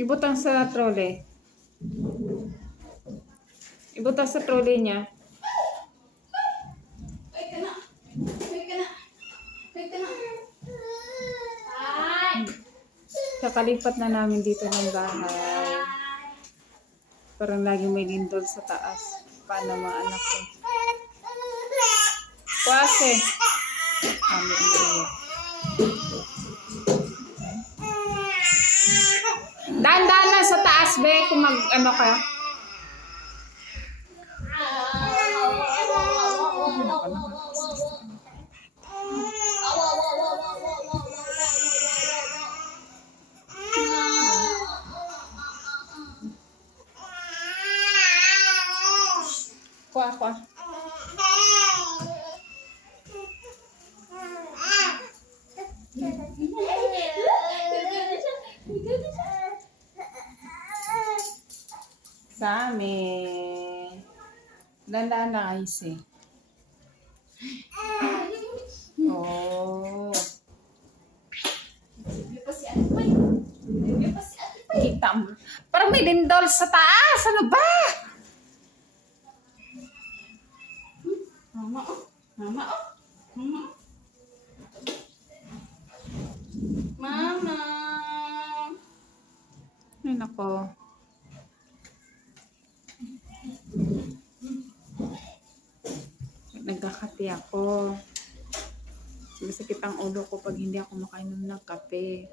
Ibutang sa trolley. Ibutang sa trolley niya. Ay ka na. Ay ka na. Ay ka na. Ay! Kakalipat na namin dito ng bahay. Parang laging may lindol sa taas. Paano mga anak ko? Kuwase. Kami umiiyak. Dahan-dahan lang sa taas, be. Kung mag-ano ka. Kuha. Sa amin. Dahan-dahan lang ayos eh. Oh. Review pa si Ate Pay. Review pa si Ate Pay. Kita mo. Parang may lindol sa taas. Ano ba? Mama oh. Mama oh. Mama. Mama. Ay, nako. Nagkakape ako. Masakit ang ulo ko pag hindi ako makainom ng kape.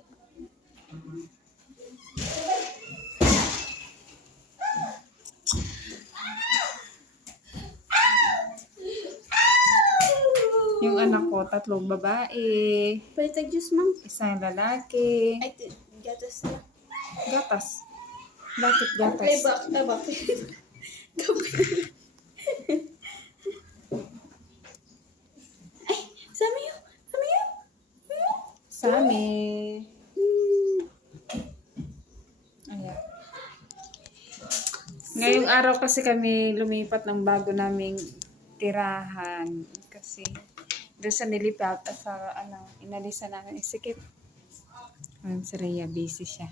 Yung anak ko, 3 babae. Palitag juice, ma'am. Isang lalaki. Ay, gatas na. Gatas. Bakit gatas? Ay, bakit? Ay, sami yun. Sami yun. Sami. Ayan. Ngayong araw kasi kami lumipat ng bago naming tirahan. Kasi doon sa nilipat at sa inalisan namin isikip. Ayun, si Rhea, busy siya.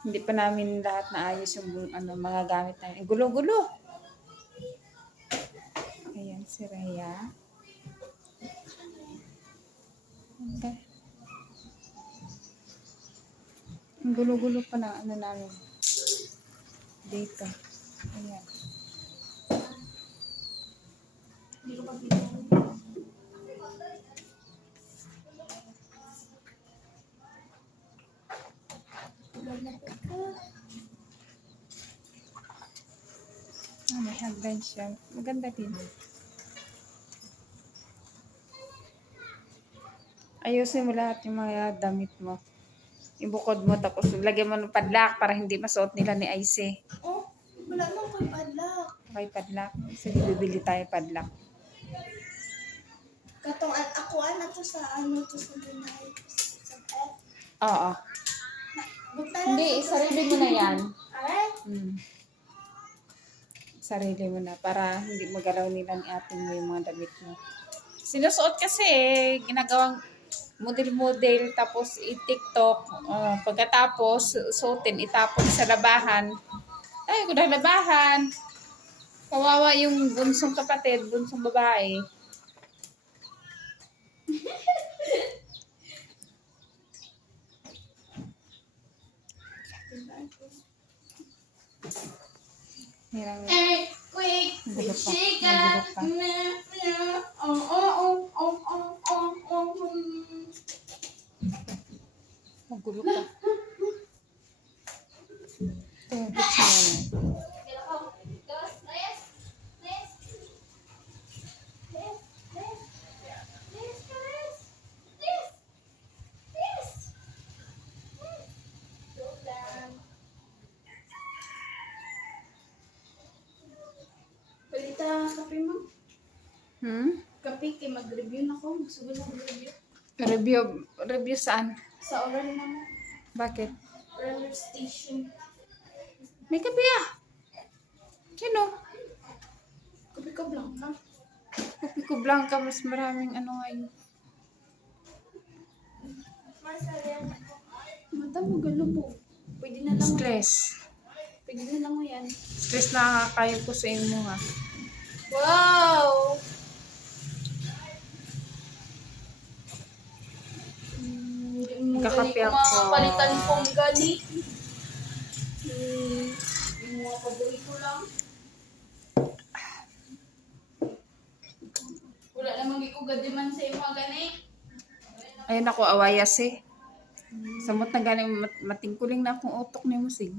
Hindi pa namin lahat naayos yung mga gamit namin. Gulo-gulo. Ayan, si Rhea. Okay. Ang gulo-gulo pa na namin. Dito. Ayan. Hindi ko pa pinag. May hagdan siya. Maganda din. Ayusin mo lahat yung mga damit mo. Ibukod mo tapos lagyan mo ng padlock para hindi masuot nila ni Ice. Oh, wala nang ko'y padlock. Okay, padlock. Sige, bibili tayo padlock. Katong ako na to sa to sa Dunay. Sa pet. Oo. Buktan Hindi, sarili mo na yan. Ay, Sarili mo na para hindi magalaw nila ni ating mo yung mga damit mo. Sinusuot kasi eh, ginagawang model-model tapos i-tiktok. Pagkatapos, suotin, itapon sa labahan. Ay, kuda labahan. Kawawa yung bunsong kapatid, bunsong babae. Hirang quick, Gulo pa. she Magulo got pa. Magulo ka. Ito, bitch mo. Balita kape mo? Kape kay mag-review na ko. Gusto ko mag-review. Review saan? Sa oral naman. Bakit? Railway station. May kape ah. Sino? Kape ka blanca. Kape ko blanca, mas maraming ano ngayon. Masaya mo galubog. Pwede na lang. Stress. Pwede na lang mo yan. Stress na kakayo ko sa imo ha. Wow! Hindi mo gani Kakape ko ako. palitan kong gani. Yung mga paborito lang. Wala namang ikugadyman sa yung mga gani. Ayun ako awayas eh. Samot na galing matingkuling na akong utok ni Musig.